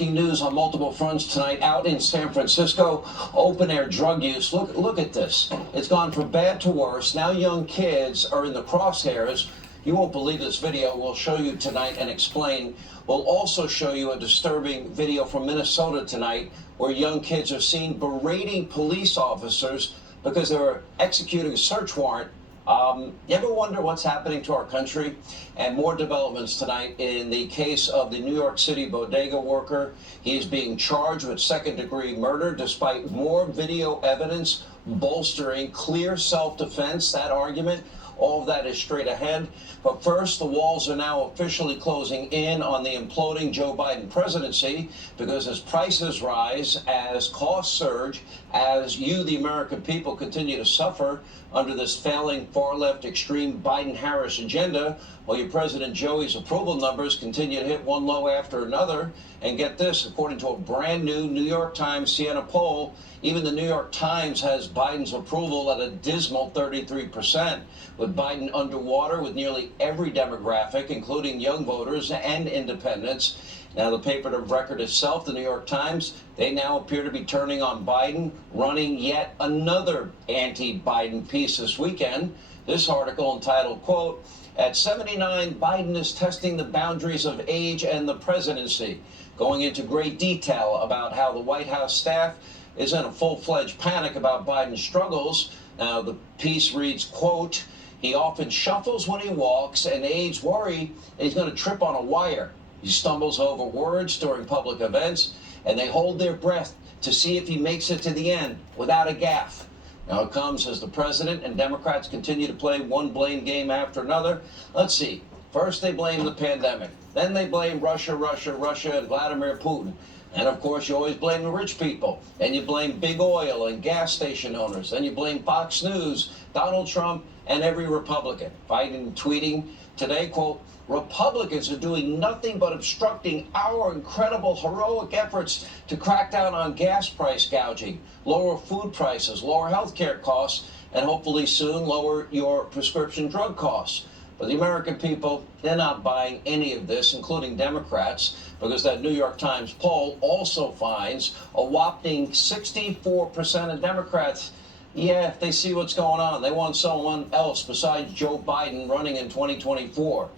Breaking news on multiple fronts tonight out in San Francisco. Open-air drug use. Look at this. It's gone from bad to worse. Now young kids are in the crosshairs. You won't believe this video. We'll show you tonight and explain. We'll also show you a disturbing video from Minnesota tonight where young kids are seen berating police officers because they were executing a search warrant. You ever wonder what's happening to our country? And more developments tonight in the case of the New York City bodega worker. He is being charged with second-degree murder despite more video evidence bolstering clear self-defense, that argument. All of that is straight ahead. But first, the walls are now officially closing in on the imploding Joe Biden presidency because as prices rise, as costs surge, as you, the American people, continue to suffer under this failing far-left extreme Biden-Harris agenda, while your President Joey's approval numbers continue to hit one low after another. And get this, according to a brand new New York Times Siena poll, even the New York Times has Biden's approval at a dismal 33%, with Biden underwater with nearly every demographic, including young voters and independents. Now, the paper of record itself, the New York Times, they now appear to be turning on Biden, running yet another anti-Biden piece this weekend. This article entitled, quote, "At 79, Biden is testing the boundaries of age and the presidency," going into great detail about how the White House staff is in a full-fledged panic about Biden's struggles. Now, the piece reads, quote, "He often shuffles when he walks, and aides worry that he's going to trip on a wire. He stumbles over words during public events, and they hold their breath to see if he makes it to the end without a gaffe." Now, it comes as the president and Democrats continue to play one blame game after another. Let's see. First, they blame the pandemic. Then they blame Russia, and Vladimir Putin. And, of course, you always blame the rich people. And you blame big oil and gas station owners. Then you blame Fox News, Donald Trump, and every Republican. Biden tweeting today, quote, "Republicans are doing nothing but obstructing our incredible, heroic efforts to crack down on gas price gouging, lower food prices, lower health care costs, and hopefully soon lower your prescription drug costs." But the American people, they're not buying any of this, including Democrats, because that New York Times poll also finds a whopping 64% of Democrats, yeah, they see what's going on. They want someone else besides Joe Biden running in 2024.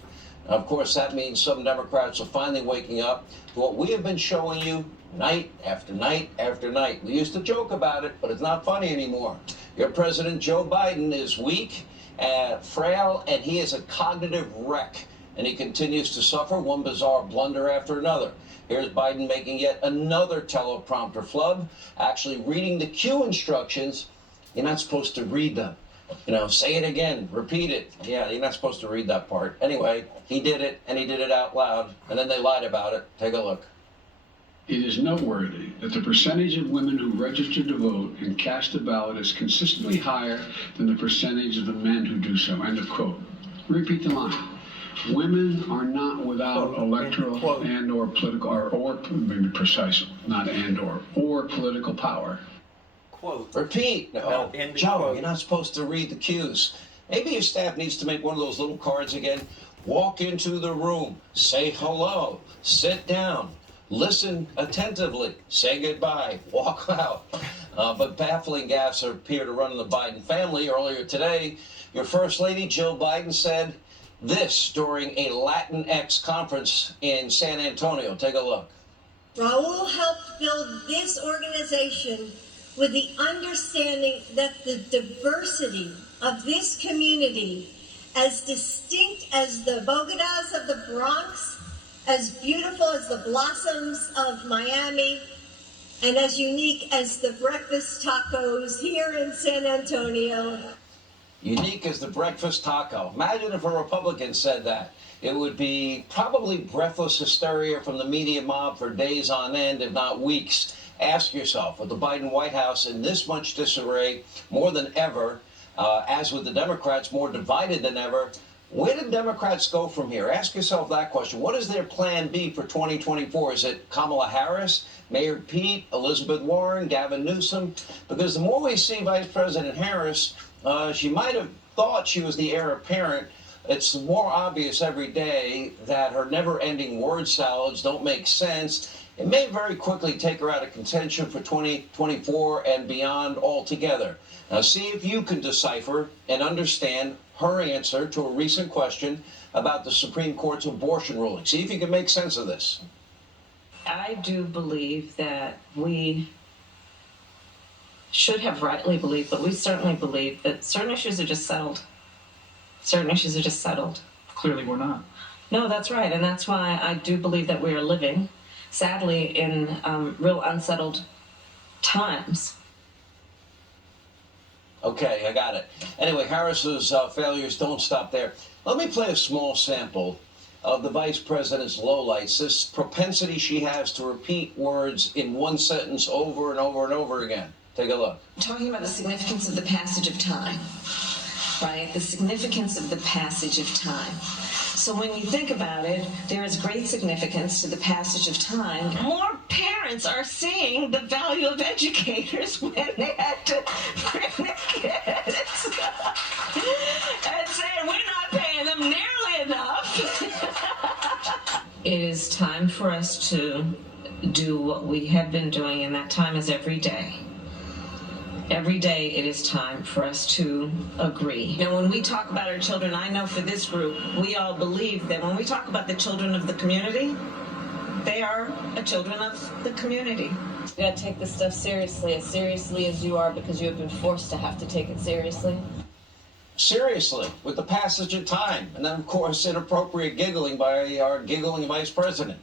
Now, of course, that means some Democrats are finally waking up to what we have been showing you night after night after night. We used to joke about it, but it's not funny anymore. Your President Joe Biden is weak, frail, and he is a cognitive wreck. And he continues to suffer one bizarre blunder after another. Here's Biden making yet another teleprompter flub, actually reading the cue instructions. You're not supposed to read them. You know, say it again, repeat it. Yeah, you're not supposed to read that part. Anyway, he did it, and he did it out loud, and then they lied about it. Take a look. "It is noteworthy that the percentage of women who register to vote and cast a ballot is consistently higher than the percentage of the men who do so." End of quote. Repeat the line. "Women are not without electoral and or political, or maybe precise, not and or political power." Quote. Repeat. No, Joe, you're not supposed to read the cues. Maybe your staff needs to make one of those little cards again. Walk into the room, say hello, sit down, listen attentively, say goodbye, walk out. But baffling gaffes appear to run in the Biden family. Earlier today, your First Lady, Jill Biden, said this during a Latinx conference in San Antonio. Take a look. Raul helped build this organization with the understanding that the diversity of this community, as distinct as the Bogotas of the Bronx, as beautiful as the blossoms of Miami, and as unique as the breakfast tacos here in San Antonio. Unique as the breakfast taco. Imagine if a Republican said that. It would be probably breathless hysteria from the media mob for days on end, if not weeks. Ask yourself, with the Biden White House in this much disarray, more than ever, as with the Democrats more divided than ever, where did Democrats go from here? Ask yourself that question. What is their plan B for 2024? Is it Kamala Harris, Mayor Pete, Elizabeth Warren, Gavin Newsom? Because the more we see Vice President Harris, she might have thought she was the heir apparent. It's more obvious every day that her never-ending word salads don't make sense, it may very quickly take her out of contention for 2024 and beyond altogether. Now, see if you can decipher and understand her answer to a recent question about the Supreme Court's abortion ruling. See if you can make sense of this. I do believe that we should have rightly believed, but we certainly believe that certain issues are just settled. Certain issues are just settled. Clearly we're not. No, that's right. And that's why I do believe that we are living, sadly, in real unsettled times. Okay, I got it. Anyway, Harris's failures don't stop there. Let me play a small sample of the vice president's lowlights, this propensity she has to repeat words in one sentence over and over and over again. Take a look. Talking about the significance of the passage of time, right? The significance of the passage of time. So when you think about it, there is great significance to the passage of time. More parents are seeing the value of educators when they had to bring their kids and saying, we're not paying them nearly enough. It is time for us to do what we have been doing, and that time is every day. Every day it is time for us to agree. Now, when we talk about our children, I know for this group, we all believe that when we talk about the children of the community, they are the children of the community. You gotta take this stuff seriously as you are, because you have been forced to have to take it seriously. Seriously, with the passage of time. And then, of course, inappropriate giggling by our giggling vice president.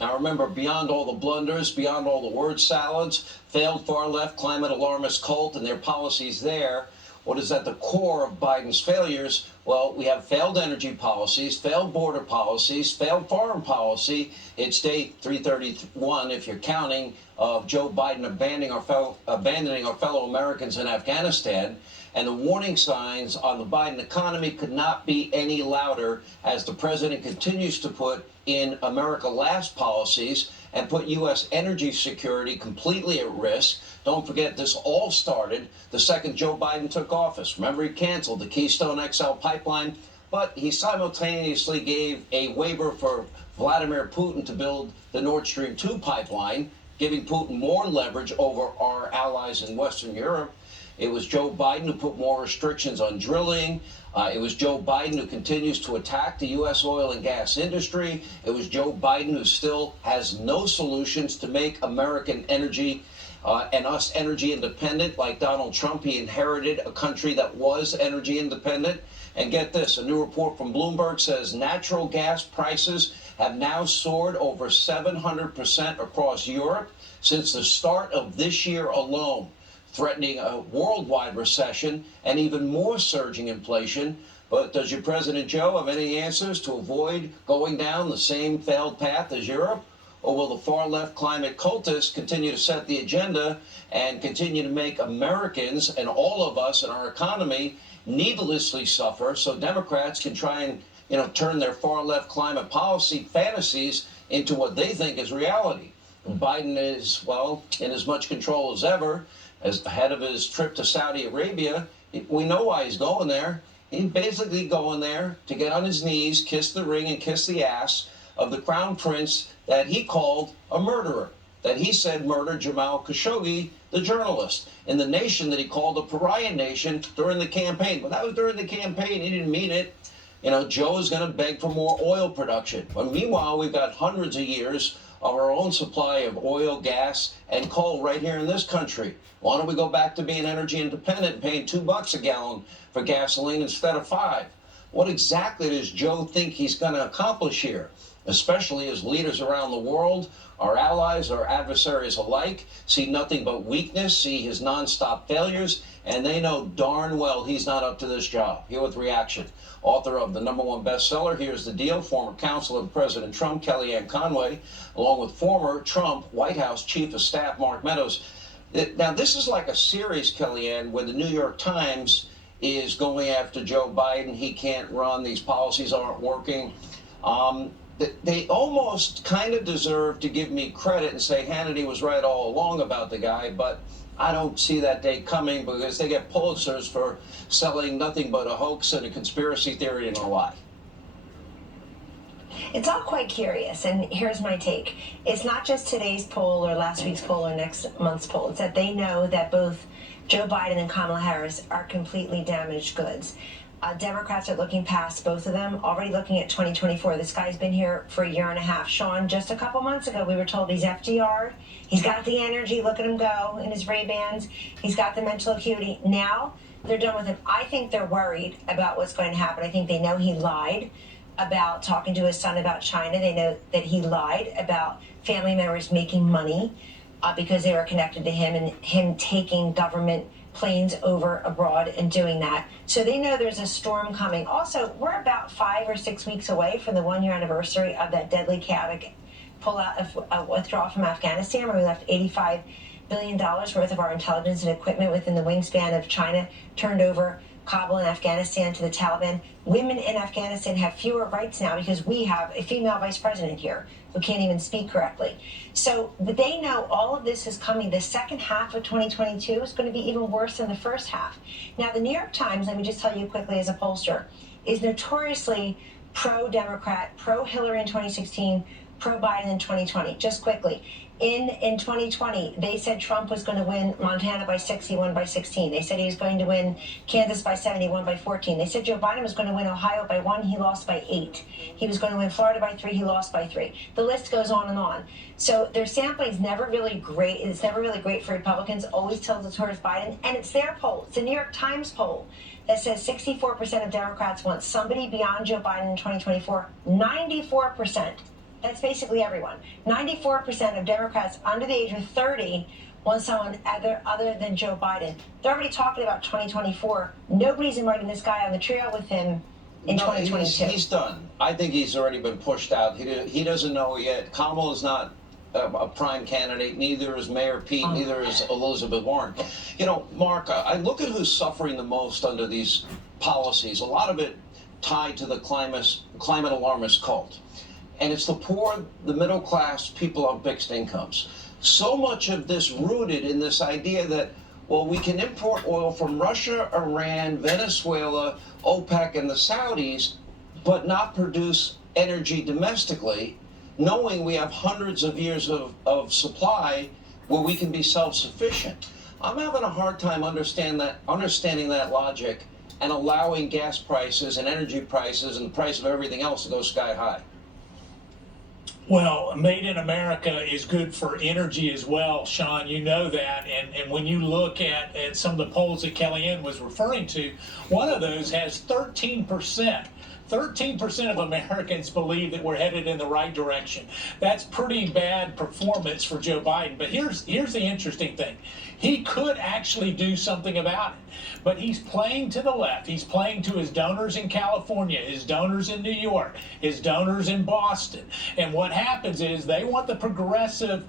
Now, remember, beyond all the blunders, beyond all the word salads, failed far-left climate alarmist cult and their policies there, what is at the core of Biden's failures? Well, we have failed energy policies, failed border policies, failed foreign policy. It's day 331, if you're counting, of Joe Biden abandoning our fellow Americans in Afghanistan. And the warning signs on the Biden economy could not be any louder as the president continues to put in America Last policies and put U.S. energy security completely at risk. Don't forget, this all started the second Joe Biden took office. Remember, he canceled the Keystone XL pipeline, but he simultaneously gave a waiver for Vladimir Putin to build the Nord Stream 2 pipeline, giving Putin more leverage over our allies in Western Europe. It was Joe Biden who put more restrictions on drilling. It was Joe Biden who continues to attack the U.S. oil and gas industry. It was Joe Biden who still has no solutions to make American energy and us energy independent. Like Donald Trump, he inherited a country that was energy independent. And get this, a new report from Bloomberg says natural gas prices have now soared over 700% across Europe since the start of this year alone, threatening a worldwide recession and even more surging inflation. But does your President Joe have any answers to avoid going down the same failed path as Europe? Or will the far-left climate cultists continue to set the agenda and continue to make Americans and all of us and our economy needlessly suffer so Democrats can try and turn their far-left climate policy fantasies into what they think is reality? Biden is, well, in as much control as ever. As ahead of his trip to Saudi Arabia, we know why he's going there. He's basically going there to get on his knees, kiss the ring and kiss the ass of the crown prince that he called a murderer, that he said murdered Jamal Khashoggi, the journalist, in the nation that he called a pariah nation during the campaign. But that was during the campaign. He didn't mean it. Joe is going to beg for more oil production. But meanwhile, we've got hundreds of years of our own supply of oil, gas, and coal right here in this country. Why don't we go back to being energy independent and paying $2 a gallon for gasoline instead of $5? What exactly does Joe think he's going to accomplish here? Especially as leaders around the world, our allies, our adversaries alike, see nothing but weakness, see his nonstop failures, and they know darn well he's not up to this job. Here with reaction, author of the #1 bestseller, Here's the Deal, former counselor of President Trump, Kellyanne Conway, along with former Trump White House Chief of Staff, Mark Meadows. Now, this is like a series, Kellyanne, where the New York Times is going after Joe Biden. He can't run. These policies aren't working. They almost kind of deserve to give me credit and say Hannity was right all along about the guy, but I don't see that day coming because they get Pulitzers for selling nothing but a hoax and a conspiracy theory and a lie. It's all quite curious, and here's my take. It's not just today's poll or last week's poll or next month's poll. It's that they know that both Joe Biden and Kamala Harris are completely damaged goods. Democrats are looking past both of them, already looking at 2024. This guy's been here for a year and a half. Sean, just a couple months ago, we were told he's FDR. He's got the energy. Look at him go in his Ray-Bans. He's got the mental acuity. Now they're done with him. I think they're worried about what's going to happen. I think they know he lied about talking to his son about China. They know that he lied about family members making money because they were connected to him and him taking government planes over abroad and doing that. So they know there's a storm coming. Also, we're about 5 or 6 weeks away from the 1-year anniversary of that deadly chaotic pullout of withdrawal from Afghanistan, where we left $85 billion worth of our intelligence and equipment within the wingspan of China, turned over Kabul and Afghanistan to the Taliban. Women in Afghanistan have fewer rights now because we have a female vice president here who can't even speak correctly. So they know all of this is coming. The second half of 2022 is going to be even worse than the first half. Now, the New York Times, let me just tell you quickly as a pollster, is notoriously pro-Democrat, pro-Hillary in 2016, pro-Biden in 2020. Just quickly. In 2020, they said Trump was going to win Montana by 6, he won by 16. They said he was going to win Kansas by 7, he won by 14. They said Joe Biden was going to win Ohio by 1, he lost by 8. He was going to win Florida by 3, he lost by 3. The list goes on and on. So their sampling is never really great. It's never really great for Republicans, always tilted towards Biden. And it's their poll. It's the New York Times poll that says 64% of Democrats want somebody beyond Joe Biden in 2024. 94%. That's basically everyone. 94% of Democrats under the age of 30 want someone other than Joe Biden. They're already talking about 2024. Nobody's inviting this guy on the trail with him in 2022. He's done. I think he's already been pushed out. He doesn't know yet. Kamala is not a prime candidate. Neither is Mayor Pete. Neither is Elizabeth Warren. You know, Mark, I look at who's suffering the most under these policies. A lot of it tied to the climate alarmist cult. And it's the poor, the middle class, people on fixed incomes. So much of this rooted in this idea that, well, we can import oil from Russia, Iran, Venezuela, OPEC, and the Saudis, but not produce energy domestically, knowing we have hundreds of years of supply where we can be self-sufficient. I'm having a hard time understanding that logic and allowing gas prices and energy prices and the price of everything else to go sky high. Well, Made in America is good for energy as well, Sean. You know that. And when you look at some of the polls that Kellyanne was referring to, one of those has 13%. 13% of Americans believe that we're headed in the right direction. That's pretty bad performance for Joe Biden. But here's the interesting thing. He could actually do something about it. But he's playing to the left. He's playing to his donors in California, his donors in New York, his donors in Boston. And what happens is they want the progressive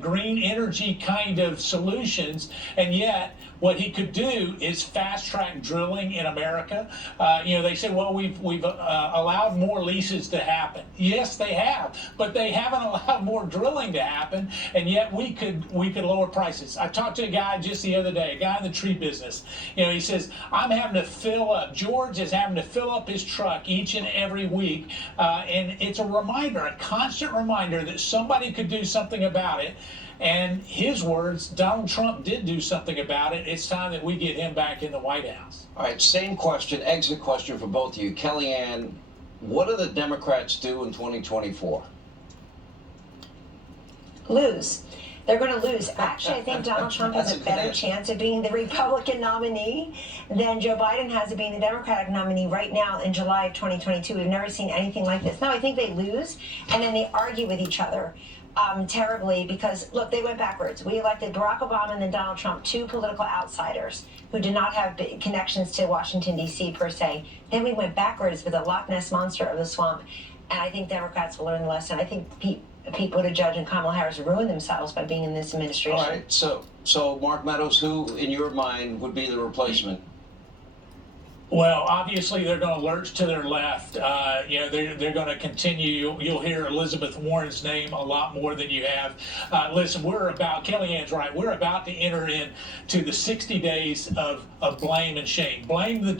green energy kind of solutions, and yet what he could do is fast-track drilling in America. They say, well, we've allowed more leases to happen. Yes, they have, but they haven't allowed more drilling to happen, and yet we could lower prices. I talked to a guy just the other day, a guy in the tree business. He says, I'm having to fill up. George is having to fill up his truck each and every week, and it's a reminder, a constant reminder that somebody could do something about it. And his words, Donald Trump did do something about it. It's time that we get him back in the White House. All right, same question, exit question for both of you. Kellyanne, what do the Democrats do in 2024? Lose. They're going to lose. Actually, I think Donald Trump has a better chance of being the Republican nominee than Joe Biden has of being the Democratic nominee right now in July of 2022. We've never seen anything like this. No, I think they lose, and then they argue with each other terribly because, look, they went backwards. We elected Barack Obama and then Donald Trump, two political outsiders who did not have connections to Washington, D.C. per se. Then we went backwards with a Loch Ness monster of the swamp, and I think Democrats will learn the lesson. I think Pete Buttigieg and Kamala Harris ruined themselves by being in this administration. All right, so Mark Meadows, who in your mind would be the replacement? Well, obviously they're going to lurch to their left. They're going to continue. You'll hear Elizabeth Warren's name a lot more than you have. Listen, Kellyanne's right. We're about to enter into the 60 days of blame and shame. Blame the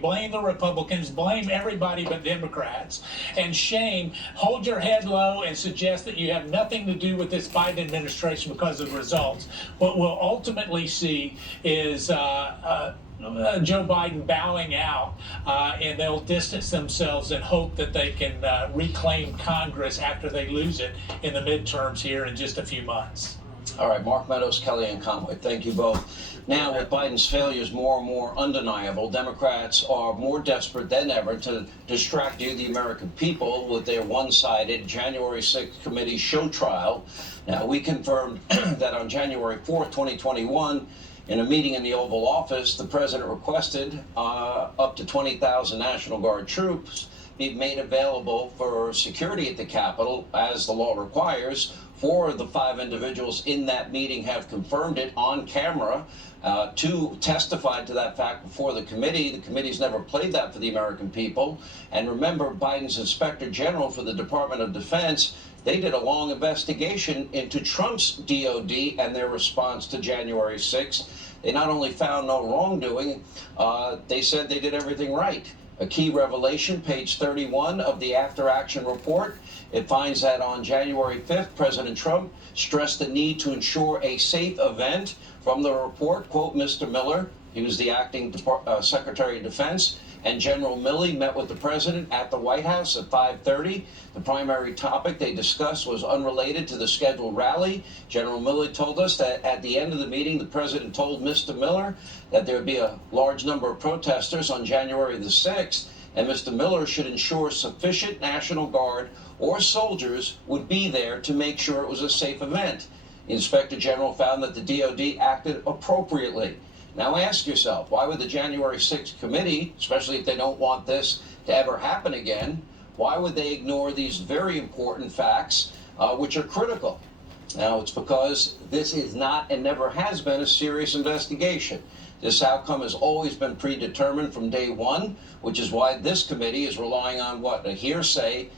blame the Republicans, blame everybody but Democrats, and shame. Hold your head low and suggest that you have nothing to do with this Biden administration because of the results. What we'll ultimately see is Joe Biden bowing out, and they'll distance themselves and hope that they can reclaim Congress after they lose it in the midterms here in just a few months. All right, Mark Meadows, Kellyanne Conway, thank you both. Now, with Biden's failures more and more undeniable, Democrats are more desperate than ever to distract you, the American people, with their one-sided January 6th committee show trial. Now, we confirmed that on January 4th, 2021, in a meeting in the Oval Office, the president requested up to 20,000 National Guard troops be made available for security at the Capitol, as the law requires. 4 of the 5 individuals in that meeting have confirmed it on camera. 2 testified to that fact before the committee. The committee's never played that for the American people. And remember, Biden's Inspector General for the Department of Defense, they did a long investigation into Trump's DOD and their response to January 6th. They not only found no wrongdoing, they said they did everything right. A key revelation, page 31 of the After Action report. It finds that on January 5th, President Trump stressed the need to ensure a safe event. From the report, quote, Mr. Miller, he was the acting Secretary of Defense, and General Milley met with the president at the White House at 5:30. The primary topic they discussed was unrelated to the scheduled rally. General Milley told us that at the end of the meeting, the president told Mr. Miller that there would be a large number of protesters on January the 6th, and Mr. Miller should ensure sufficient National Guard or soldiers would be there to make sure it was a safe event. The Inspector General found that the DOD acted appropriately. Now ask yourself, why would the January 6th committee, especially if they don't want this to ever happen again, why would they ignore these very important facts, which are critical? Now, it's because this is not and never has been a serious investigation. This outcome has always been predetermined from day one, which is why this committee is relying on a hearsay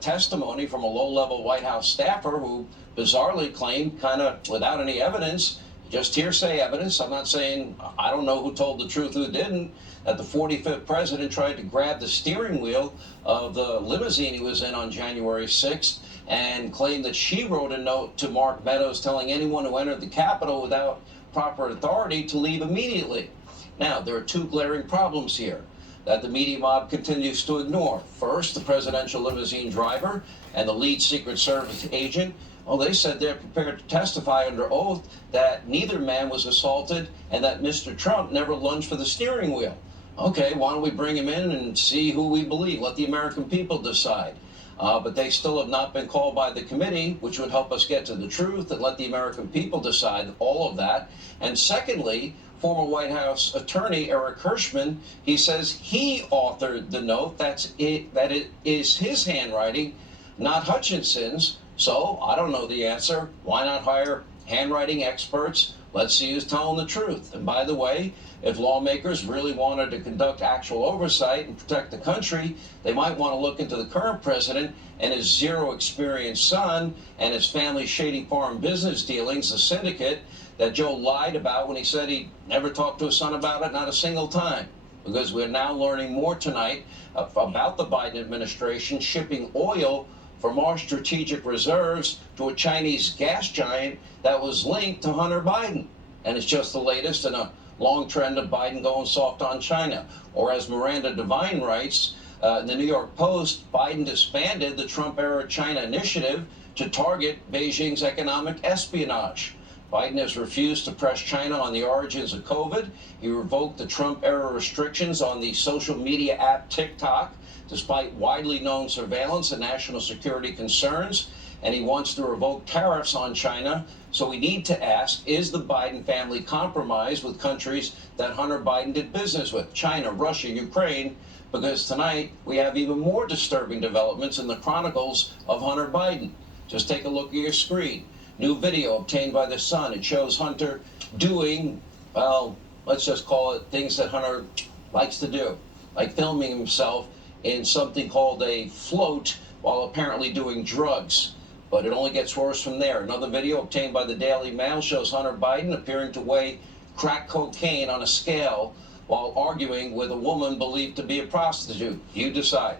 testimony from a low-level White House staffer who bizarrely claimed, kind of without any evidence, just hearsay evidence. I'm not saying, I don't know who told the truth, who didn't, that the 45th president tried to grab the steering wheel of the limousine he was in on January 6th and claimed that she wrote a note to Mark Meadows telling anyone who entered the Capitol without proper authority to leave immediately. Now, there are 2 glaring problems here that the media mob continues to ignore. First, the presidential limousine driver and the lead Secret Service agent, well, they said they're prepared to testify under oath that neither man was assaulted and that Mr. Trump never lunged for the steering wheel. Okay, why don't we bring him in and see who we believe? Let the American people decide. But they still have not been called by the committee, which would help us get to the truth and let the American people decide all of that. And secondly, former White House attorney Eric Hirschman, he says he authored the note. That it is his handwriting, not Hutchinson's. So I don't know the answer. Why not hire handwriting experts? Let's see who's telling the truth. And by the way, if lawmakers really wanted to conduct actual oversight and protect the country, they might want to look into the current president and his zero experience son and his family's shady foreign business dealings, the syndicate that Joe lied about when he said he never talked to his son about it, not a single time. Because we're now learning more tonight about the Biden administration shipping oil from our strategic reserves to a Chinese gas giant that was linked to Hunter Biden. And it's just the latest in a long trend of Biden going soft on China. Or as Miranda Devine writes in the New York Post, Biden disbanded the Trump-era China initiative to target Beijing's economic espionage. Biden has refused to press China on the origins of COVID. He revoked the Trump-era restrictions on the social media app TikTok, despite widely known surveillance and national security concerns. And he wants to revoke tariffs on China. So we need to ask, is the Biden family compromised with countries that Hunter Biden did business with? China, Russia, Ukraine. Because tonight we have even more disturbing developments in the chronicles of Hunter Biden. Just take a look at your screen. New video obtained by the Sun. It shows Hunter doing, well, let's just call it things that Hunter likes to do, like filming himself in something called a float while apparently doing drugs. But it only gets worse from there. Another video obtained by the Daily Mail shows Hunter Biden appearing to weigh crack cocaine on a scale while arguing with a woman believed to be a prostitute. You decide.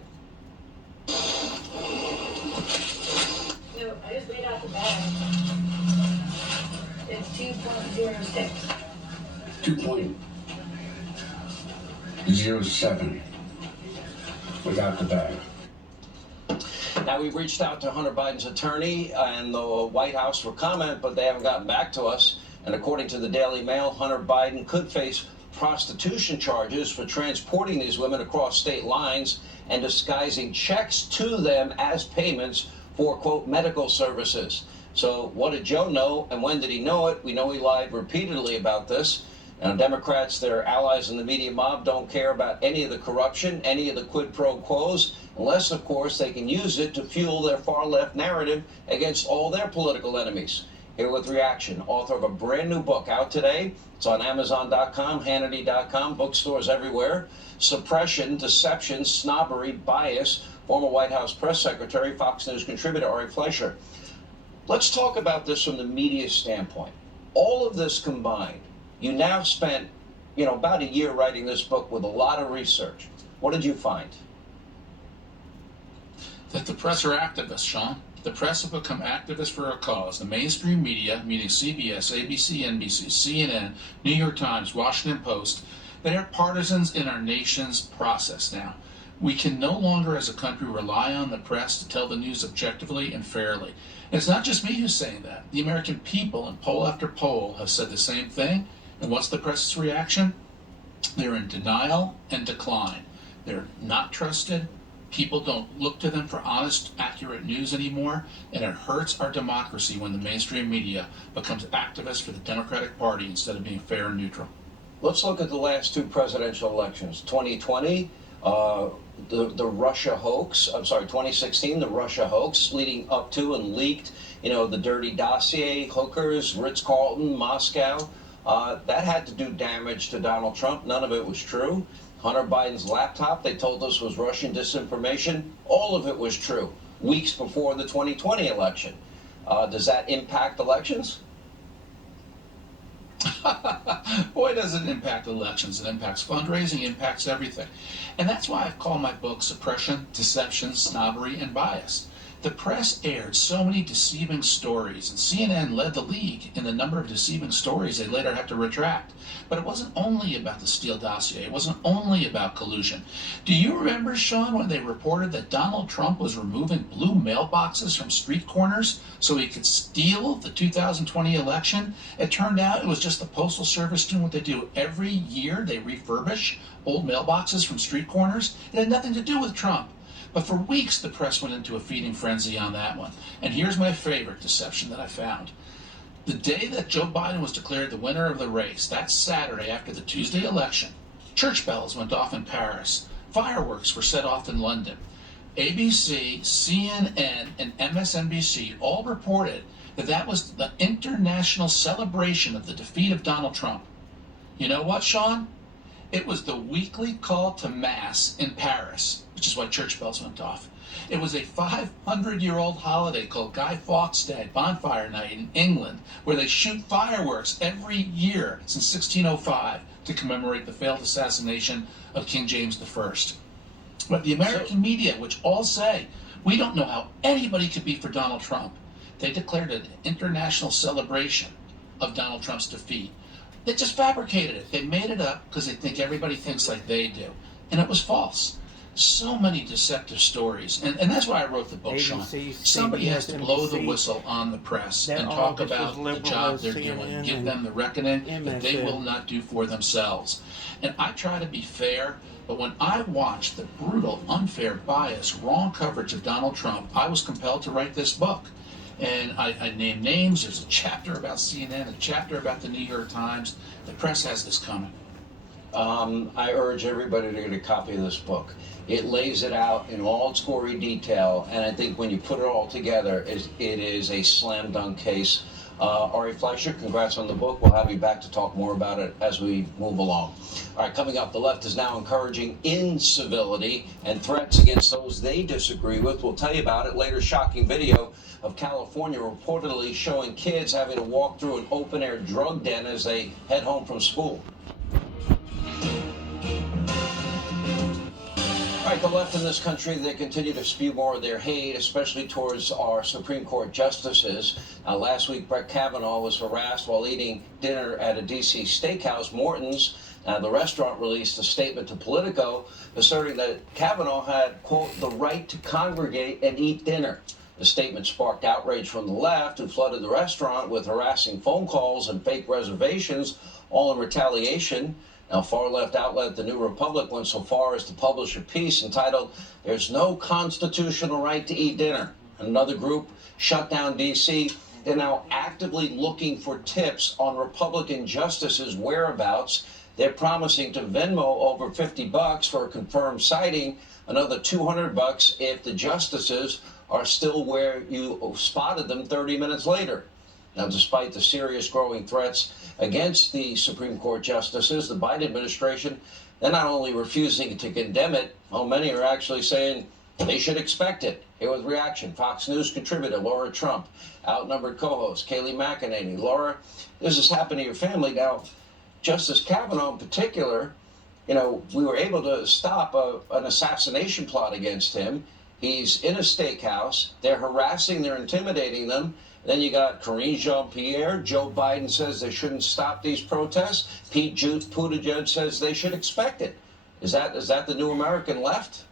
No, I just laid out the bag. It's 2.06. 2.07 without the bag. Now, we reached out to Hunter Biden's attorney and the White House for comment, but they haven't gotten back to us. And according to the Daily Mail, Hunter Biden could face prostitution charges for transporting these women across state lines and disguising checks to them as payments for, quote, medical services. So what did Joe know, and when did he know it? We know he lied repeatedly about this. And Democrats, their allies in the media mob, don't care about any of the corruption, any of the quid pro quos, unless, of course, they can use it to fuel their far-left narrative against all their political enemies. Here with reaction, author of a brand new book out today. It's on Amazon.com, Hannity.com, bookstores everywhere. Suppression, Deception, Snobbery, Bias, former White House press secretary, Fox News contributor Ari Fleischer. Let's talk about this from the media standpoint. All of this combined, you now spent, about a year writing this book with a lot of research. What did you find? That the press are activists, Sean. The press have become activists for a cause. The mainstream media, meaning CBS, ABC, NBC, CNN, New York Times, Washington Post, they are partisans in our nation's process now. We can no longer as a country rely on the press to tell the news objectively and fairly. And it's not just me who's saying that. The American people in poll after poll have said the same thing. And what's the press's reaction? They're in denial and decline. They're not trusted. People don't look to them for honest, accurate news anymore, and it hurts our democracy when the mainstream media becomes activists for the Democratic Party instead of being fair and neutral. Let's look at the last two presidential elections. 2020, the Russia hoax. 2016, the Russia hoax leading up to and leaked, the dirty dossier, hookers, Ritz-Carlton, Moscow. That had to do damage to Donald Trump. None of it was true. Hunter Biden's laptop, they told us, was Russian disinformation. All of it was true weeks before the 2020 election. Does that impact elections? Boy, does it impact elections. It impacts fundraising, impacts everything. And that's why I've called my book Suppression, Deception, Snobbery, and Bias. The press aired so many deceiving stories, and CNN led the league in the number of deceiving stories they later had to retract. But it wasn't only about the Steele dossier. It wasn't only about collusion. Do you remember, Sean, when they reported that Donald Trump was removing blue mailboxes from street corners so he could steal the 2020 election? It turned out it was just the Postal Service doing what they do every year. They refurbish old mailboxes from street corners. It had nothing to do with Trump. But for weeks, the press went into a feeding frenzy on that one. And here's my favorite deception that I found. The day that Joe Biden was declared the winner of the race, that Saturday after the Tuesday election, church bells went off in Paris. Fireworks were set off in London. ABC, CNN, and MSNBC all reported that that was the international celebration of the defeat of Donald Trump. You know what, Sean? It was the weekly call to Mass in Paris, which is why church bells went off. It was a 500-year-old holiday called Guy Fawkes Day, Bonfire Night in England, where they shoot fireworks every year since 1605 to commemorate the failed assassination of King James I. But the American media, which all say, we don't know how anybody could be for Donald Trump, they declared it an international celebration of Donald Trump's defeat. They just fabricated it. They made it up because they think everybody thinks like they do. And it was false. So many deceptive stories. And that's why I wrote the book, Sean. Somebody has to blow the whistle on the press and talk about the job they're doing. Give them the reckoning that they will not do for themselves. And I try to be fair, but when I watched the brutal, unfair, biased, wrong coverage of Donald Trump, I was compelled to write this book. And I name names. There's a chapter about CNN, a chapter about the New York Times. The press has this coming. I urge everybody to get a copy of this book. It lays it out in all its gory detail, and I think when you put it all together, it is a slam dunk case Ari Fleischer, congrats on the book. We'll have you back to talk more about it as we move along. All right, coming up, the left is now encouraging incivility and threats against those they disagree with. We'll tell you about it later. Shocking video of California reportedly showing kids having to walk through an open-air drug den as they head home from school. All right, the left in this country, they continue to spew more of their hate, especially towards our Supreme Court justices. Last week, Brett Kavanaugh was harassed while eating dinner at a D.C. steakhouse, Morton's. The restaurant released a statement to Politico asserting that Kavanaugh had, quote, the right to congregate and eat dinner. The statement sparked outrage from the left, who flooded the restaurant with harassing phone calls and fake reservations, all in retaliation. Now, far-left outlet The New Republic went so far as to publish a piece entitled, "There's no constitutional right to eat dinner." Another group shut down D.C. They're now actively looking for tips on Republican justices' whereabouts. They're promising to Venmo over $50 for a confirmed sighting, another $200 if the justices are still where you spotted them 30 minutes later. Now, despite the serious growing threats against the Supreme Court justices, the Biden administration, they're not only refusing to condemn it, many are actually saying they should expect it. Here with reaction, Fox News contributor Laura Trump, outnumbered co-host Kayleigh McEnany. Laura, this has happened to your family. Now, Justice Kavanaugh in particular, we were able to stop an assassination plot against him. He's in a steakhouse. They're harassing, they're intimidating them. Then you got Karine Jean-Pierre. Joe Biden says they shouldn't stop these protests. Pete Buttigieg says they should expect it. Is that the new American left?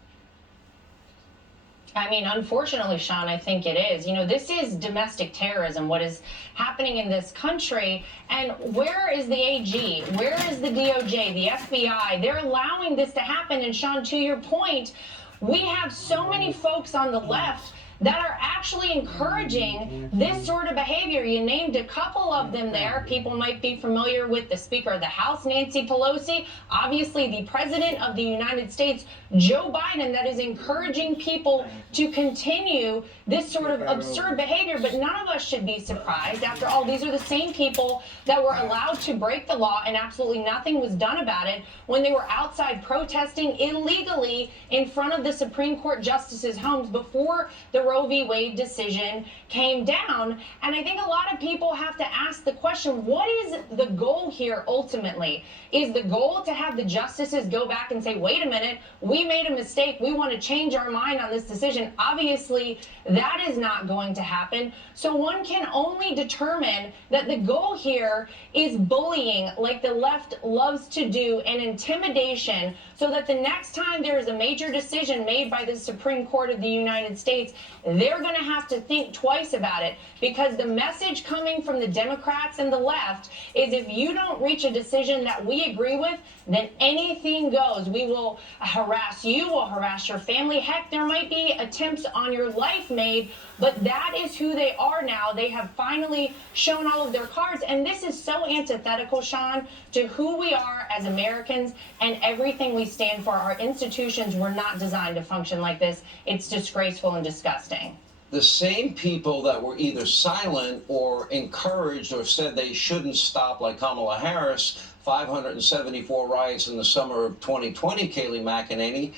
I mean, unfortunately, Sean, I think it is. This is domestic terrorism, what is happening in this country. And where is the AG? Where is the DOJ, the FBI? They're allowing this to happen. And Sean, to your point, we have so many folks on the left that are actually encouraging this sort of behavior. You named a couple of them there. People might be familiar with the Speaker of the House, Nancy Pelosi, obviously the President of the United States, Joe Biden, that is encouraging people to continue this sort of absurd behavior. But none of us should be surprised. After all, these are the same people that were allowed to break the law and absolutely nothing was done about it when they were outside protesting illegally in front of the Supreme Court justices' homes before the Roe v. Wade decision came down. And I think a lot of people have to ask the question, what is the goal here ultimately? Is the goal to have the justices go back and say, wait a minute, we made a mistake, we want to change our mind on this decision? Obviously, that is not going to happen. So one can only determine that the goal here is bullying, like the left loves to do, and intimidation, so that the next time there is a major decision made by the Supreme Court of the United States, they're going to have to think twice about it, because the message coming from the Democrats and the left is, if you don't reach a decision that we agree with, then anything goes. We will harass you, we'll harass your family. Heck, there might be attempts on your life made, but that is who they are now. They have finally shown all of their cards, and this is so antithetical, Sean, to who we are as Americans and everything we stand for. Our institutions were not designed to function like this. It's disgraceful and disgusting. The same people that were either silent or encouraged or said they shouldn't stop, like Kamala Harris, 574 riots in the summer of 2020, Kayleigh McEnany,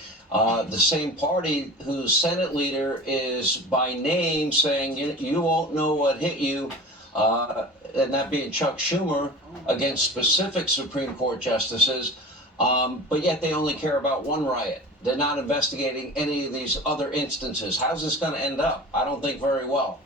the same party whose Senate leader is by name saying, you won't know what hit you, and that being Chuck Schumer, against specific Supreme Court justices, but yet they only care about one riot. They're not investigating any of these other instances. How's this going to end up? I don't think very well.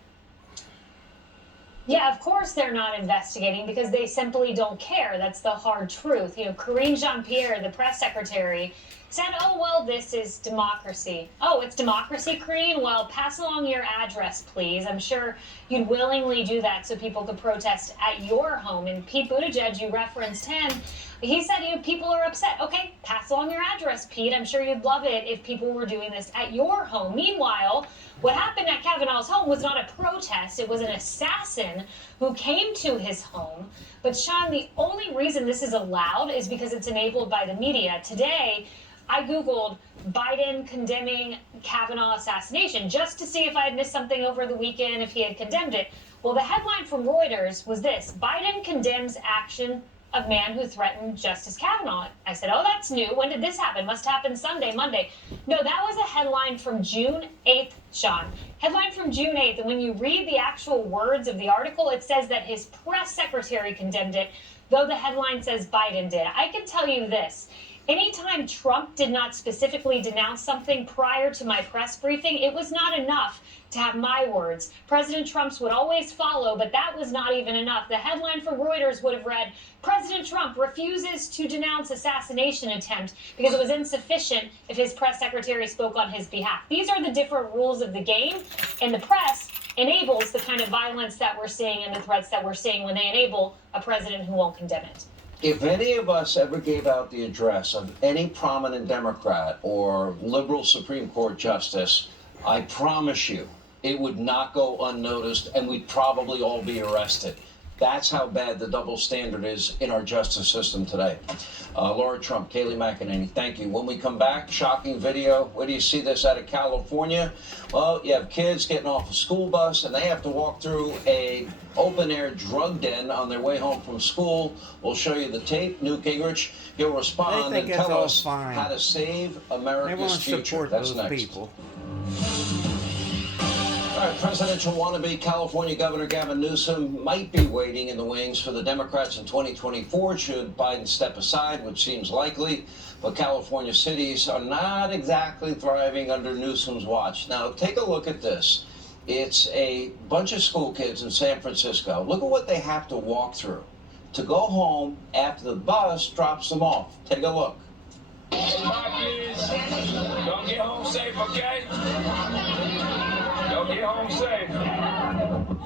Yeah, of course they're not investigating, because they simply don't care. That's the hard truth. Karine Jean-Pierre, the press secretary, said, oh, well, this is democracy. Oh, it's democracy, Karine? Well, pass along your address, please. I'm sure you'd willingly do that so people could protest at your home. And Pete Buttigieg, you referenced him. He said, people are upset. Okay, pass along your address, Pete. I'm sure you'd love it if people were doing this at your home. Meanwhile, what happened at Kavanaugh's home was not a protest. It was an assassin who came to his home. But Sean, the only reason this is allowed is because it's enabled by the media. Today, I Googled Biden condemning Kavanaugh assassination just to see if I had missed something over the weekend, if he had condemned it. Well, the headline from Reuters was this: Biden condemns action of man who threatened Justice Kavanaugh. I said, oh, that's new. When did this happen? Must happen Sunday, Monday. No, that was a headline from June 8th, Sean. Headline from June 8th. And when you read the actual words of the article, it says that his press secretary condemned it, though the headline says Biden did. I can tell you this. Anytime Trump did not specifically denounce something prior to my press briefing, it was not enough to have my words. President Trump's would always follow, but that was not even enough. The headline for Reuters would have read, President Trump refuses to denounce assassination attempt because it was insufficient if his press secretary spoke on his behalf. These are the different rules of the game, and the press enables the kind of violence that we're seeing and the threats that we're seeing when they enable a president who won't condemn it. If any of us ever gave out the address of any prominent Democrat or liberal Supreme Court justice, I promise you it would not go unnoticed and we'd probably all be arrested. That's how bad the double standard is in our justice system today. Laura Trump, Kayleigh McEnany, thank you. When we come back, shocking video. Where do you see this out of California? Well, you have kids getting off a school bus and they have to walk through a open-air drug den on their way home from school. We'll show you the tape. Newt Gingrich, he'll respond and tell us how to save America's future. That's next. People. All right, presidential wannabe California Governor Gavin Newsom might be waiting in the wings for the Democrats in 2024 should Biden step aside, which seems likely. But California cities are not exactly thriving under Newsom's watch. Now, take a look at this. It's a bunch of school kids in San Francisco. Look at what they have to walk through to go home after the bus drops them off. Take a look. Please, don't get home safe, okay? Don't get home safe.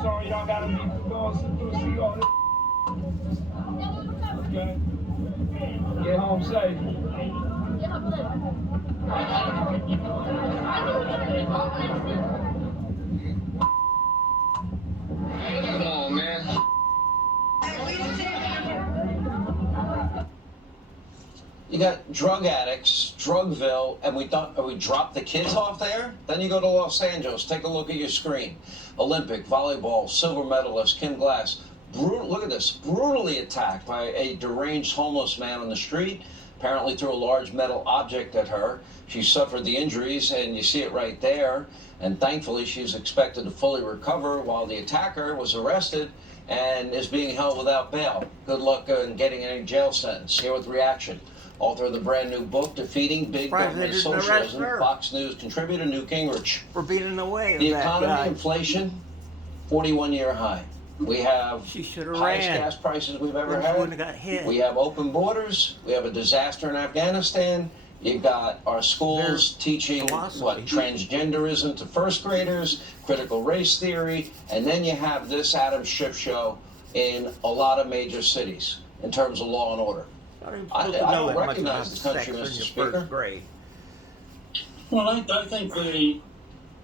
Sorry, y'all gotta be going through see all this. Okay? Get home safe. Come on, man. You got drug addicts, Drugville, and we drop the kids off there? Then you go to Los Angeles, take a look at your screen. Olympic volleyball silver medalist Kim Glass, look at this, brutally attacked by a deranged homeless man on the street, apparently threw a large metal object at her. She suffered the injuries, and you see it right there. And thankfully, she's expected to fully recover while the attacker was arrested and is being held without bail. Good luck in getting any jail sentence. Here with reaction. Author of the brand new book, Defeating Big Government Socialism, Fox News contributor Newt Gingrich. We're being in the way of the that economy, guy. Inflation, 41-year high. We have highest gas prices we've ever had. Got hit. We have open borders. We have a disaster in Afghanistan. You've got our schools teaching transgenderism to first graders, critical race theory, and then you have this Adam Schiff show in a lot of major cities in terms of law and order. I don't recognize the country, Mr. Speaker. Well, I think the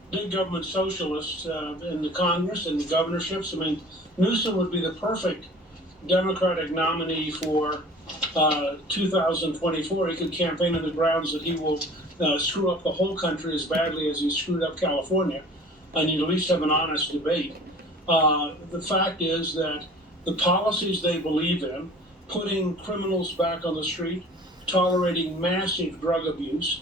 big government socialists in the Congress and the governorships, I mean, Newsom would be the perfect Democratic nominee for 2024. He could campaign on the grounds that he will screw up the whole country as badly as he screwed up California, and you'd at least have an honest debate. The fact is that the policies they believe in, putting criminals back on the street, tolerating massive drug abuse,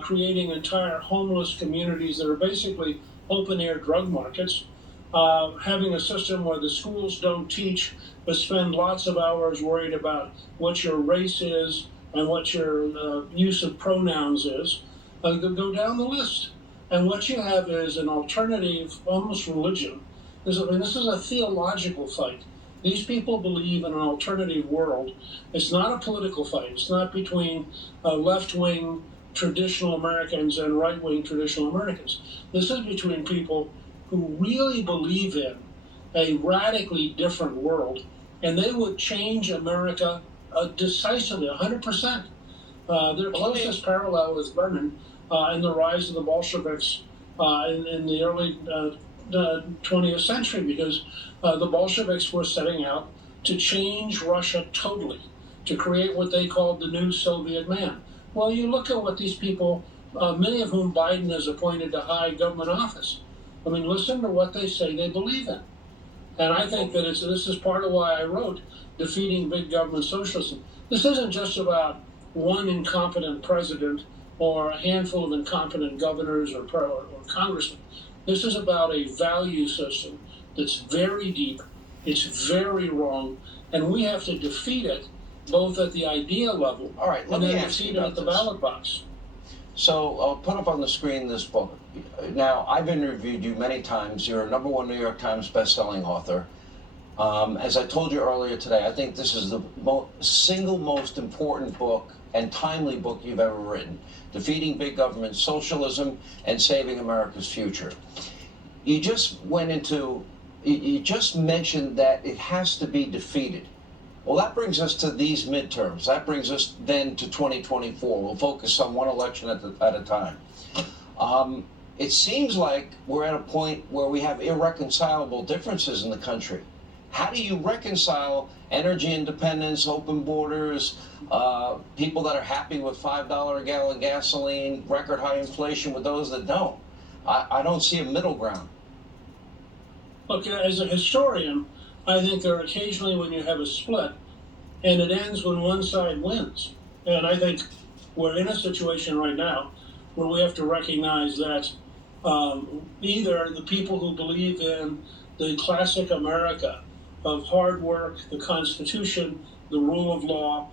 creating entire homeless communities that are basically open-air drug markets, having a system where the schools don't teach but spend lots of hours worried about what your race is and what your use of pronouns is, go down the list. And what you have is an alternative, almost religion. This is a theological fight. These people believe in an alternative world. It's not a political fight. It's not between left-wing traditional Americans and right-wing traditional Americans. This is between people who really believe in a radically different world, and they would change America decisively, 100%. Their closest parallel is Lenin and the rise of the Bolsheviks in the early 20th century, because the Bolsheviks were setting out to change Russia totally, to create what they called the new Soviet man. Well, you look at what these people, many of whom Biden has appointed to high government office. I mean, listen to what they say they believe in. And I think that this is part of why I wrote Defeating Big Government Socialism. This isn't just about one incompetent president or a handful of incompetent governors or congressmen. This is about a value system that's very deep, it's very wrong, and we have to defeat it both at the idea level and then defeat it at the ballot box. So I'll put up on the screen this book. Now, I've interviewed you many times. You're a #1 New York Times bestselling author. As I told you earlier today, I think this is the single most important book and timely book you've ever written. Defeating Big Government Socialism and Saving America's Future. You just mentioned that it has to be defeated. Well, that brings us to these midterms. That brings us then to 2024. We'll focus on one election at a time. It seems like we're at a point where we have irreconcilable differences in the country. How do you reconcile energy independence, open borders, people that are happy with $5 a gallon gasoline, record high inflation with those that don't? I don't see a middle ground. Look, as a historian, I think there are occasionally when you have a split and it ends when one side wins. And I think we're in a situation right now where we have to recognize that either the people who believe in the classic America of hard work, the Constitution, the rule of law,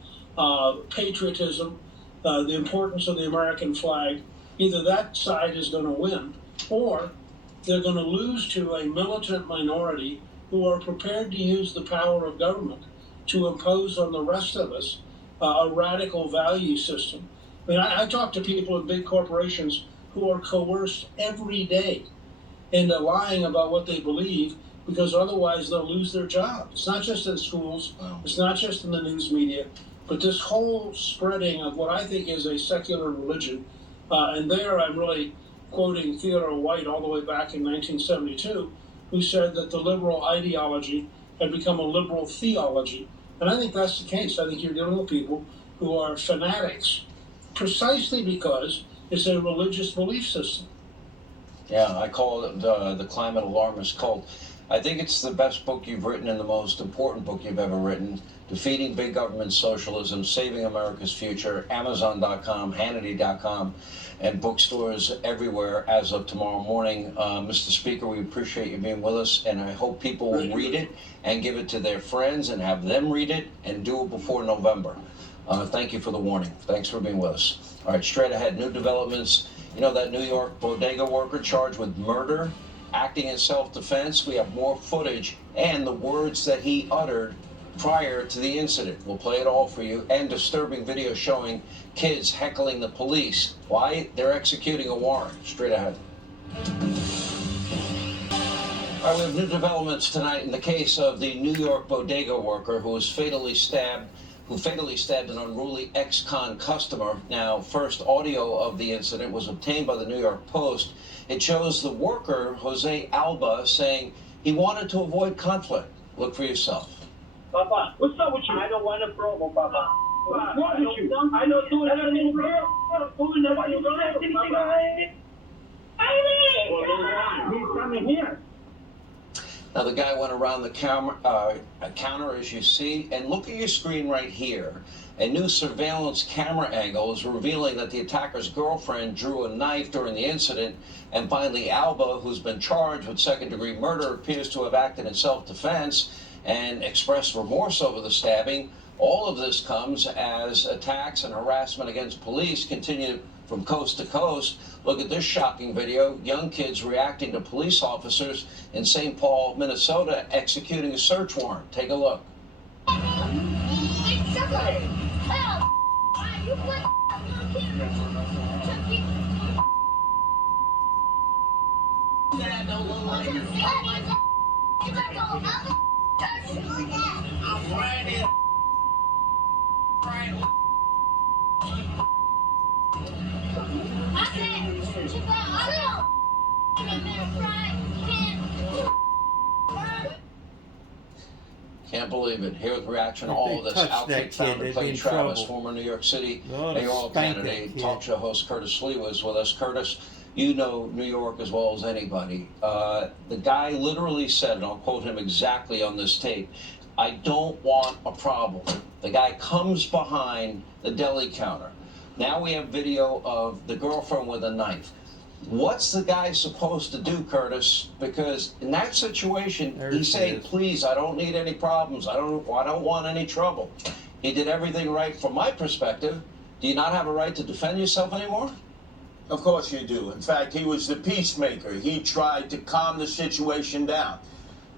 patriotism, the importance of the American flag, either that side is going to win or they're going to lose to a militant minority who are prepared to use the power of government to impose on the rest of us a radical value system. I mean, I talk to people in big corporations who are coerced every day into lying about what they believe because otherwise they'll lose their job. It's not just in schools, it's not just in the news media, but this whole spreading of what I think is a secular religion. And there I'm really quoting Theodore White all the way back in 1972, who said that the liberal ideology had become a liberal theology. And I think that's the case. I think you're dealing with people who are fanatics precisely because it's a religious belief system. Yeah, I call it the climate alarmist cult. I think it's the best book you've written and the most important book you've ever written. Defeating Big Government Socialism, Saving America's Future, Amazon.com, Hannity.com, and bookstores everywhere as of tomorrow morning. Mr. Speaker, we appreciate you being with us, and I hope people will read it and give it to their friends and have them read it and do it before November. Thank you for the warning. Thanks for being with us. All right, straight ahead, new developments. You know that New York bodega worker charged with murder, acting in self-defense? We have more footage and the words that he uttered prior to the incident. We'll play it all for you, and disturbing video showing kids heckling the police. Why? They're executing a warrant. Straight ahead. All right, we have new developments tonight in the case of the New York bodega worker who fatally stabbed an unruly ex-con customer. Now, first audio of the incident was obtained by the New York Post. It shows the worker, Jose Alba, saying he wanted to avoid conflict. Look for yourself. Papa, what's up with you? I don't want a problem, Papa. What's wrong with you? I don't do anything wrong. Nobody don't have anything wrong. He's coming here. Now the guy went around the counter, as you see, and look at your screen right here. A new surveillance camera angle is revealing that the attacker's girlfriend drew a knife during the incident, and finally Alba, who's been charged with second-degree murder, appears to have acted in self-defense and expressed remorse over the stabbing. All of this comes as attacks and harassment against police continue from coast to coast. Look at this shocking video. Young kids reacting to police officers in St. Paul, Minnesota, executing a search warrant. Take a look. Can't believe it. Here with reaction to all of this, Outkick founder Clay Travis, former New York City mayoral candidate, talk show host Curtis Lee was with us. Curtis, You know New York as well as anybody. The guy literally said, and I'll quote him exactly on this tape, "I don't want a problem." The guy comes behind the deli counter. Now we have video of the girlfriend with a knife. What's the guy supposed to do, Curtis? Because in that situation, he's saying, "Please, I don't need any problems. I don't want any trouble." He did everything right from my perspective. Do you not have a right to defend yourself anymore? Of course you do. In fact, he was the peacemaker. He tried to calm the situation down.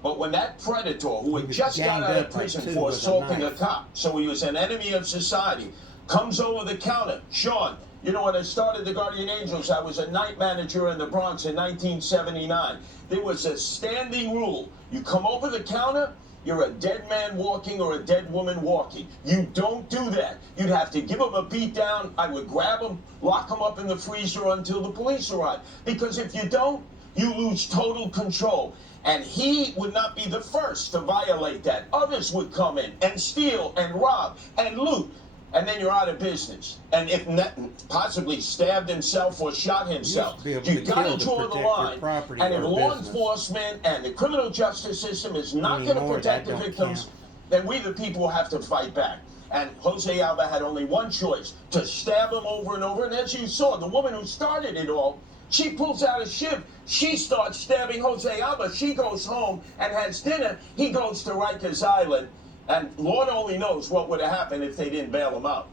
But when that predator, who had just got out of prison for assaulting a cop, so he was an enemy of society, comes over the counter. Sean, you know, when I started the Guardian Angels, I was a night manager in the Bronx in 1979. There was a standing rule. You come over the counter, you're a dead man walking or a dead woman walking. You don't do that. You'd have to give him a beat down. I would grab him, lock him up in the freezer until the police arrive. Because if you don't, you lose total control. And he would not be the first to violate that. Others would come in and steal and rob and loot. And then you're out of business. And if not, possibly stabbed himself or shot himself, you got to draw the line. And if law enforcement and the criminal justice system is not going to protect the victims, then we the people have to fight back. And Jose Alba had only one choice, to stab him over and over. And as you saw, the woman who started it all, she pulls out a shiv. She starts stabbing Jose Alba. She goes home and has dinner. He goes to Rikers Island. And Lord only knows what would have happened if they didn't bail him out.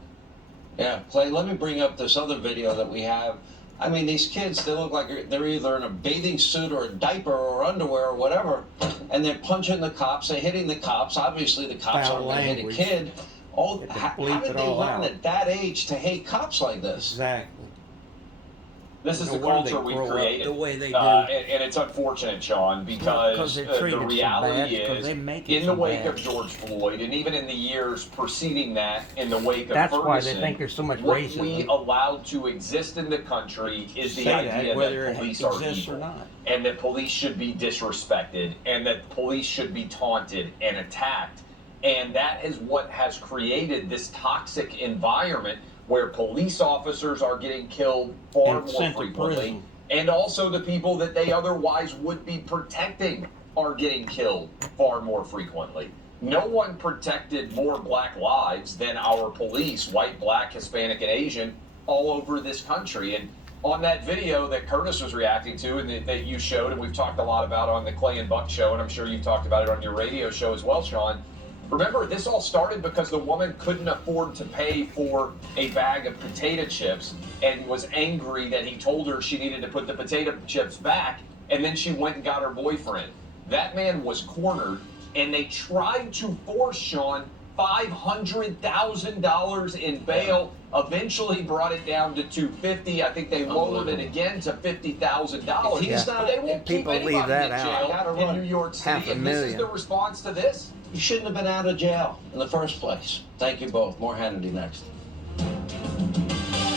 Yeah, Clay, let me bring up this other video that we have. I mean, these kids, they look like they're either in a bathing suit or a diaper or underwear or whatever, and they're punching the cops, they're hitting the cops. Obviously, the cops aren't going to hit a kid. How did they learn at that age to hate cops like this? Exactly. This is the culture we created. The way they do. And it's unfortunate, Sean, because the reality is, in the wake of George Floyd, and even in the years preceding that, in the wake of Ferguson, why they think there's so much what racism. we allowed to exist in the country is the idea that police are evil, and that police should be disrespected, and that police should be taunted and attacked. And that is what has created this toxic environment where police officers are getting killed far more frequently, and also the people that they otherwise would be protecting are getting killed far more frequently. No one protected more black lives than our police, white, black, Hispanic, and Asian, all over this country. And on that video that Curtis was reacting to and that you showed, and we've talked a lot about on the Clay and Buck show, and I'm sure you've talked about it on your radio show as well, Sean, remember, this all started because the woman couldn't afford to pay for a bag of potato chips and was angry that he told her she needed to put the potato chips back, and then she went and got her boyfriend. That man was cornered, and they tried to force Sean $500,000 in bail, eventually brought it down to $250,000. I think they lowered it again to $50,000. He's not, they won't keep anybody in jail in New York City, and this is the response to this. You shouldn't have been out of jail in the first place. Thank you both. More Hannity next. All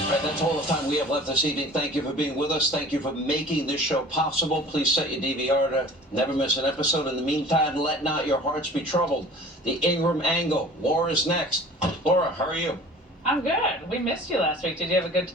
right, that's all the time we have left this evening. Thank you for being with us. Thank you for making this show possible. Please set your DVR to never miss an episode. In the meantime, let not your hearts be troubled. The Ingram Angle. Laura's next. Laura, how are you? I'm good. We missed you last week. Did you have a good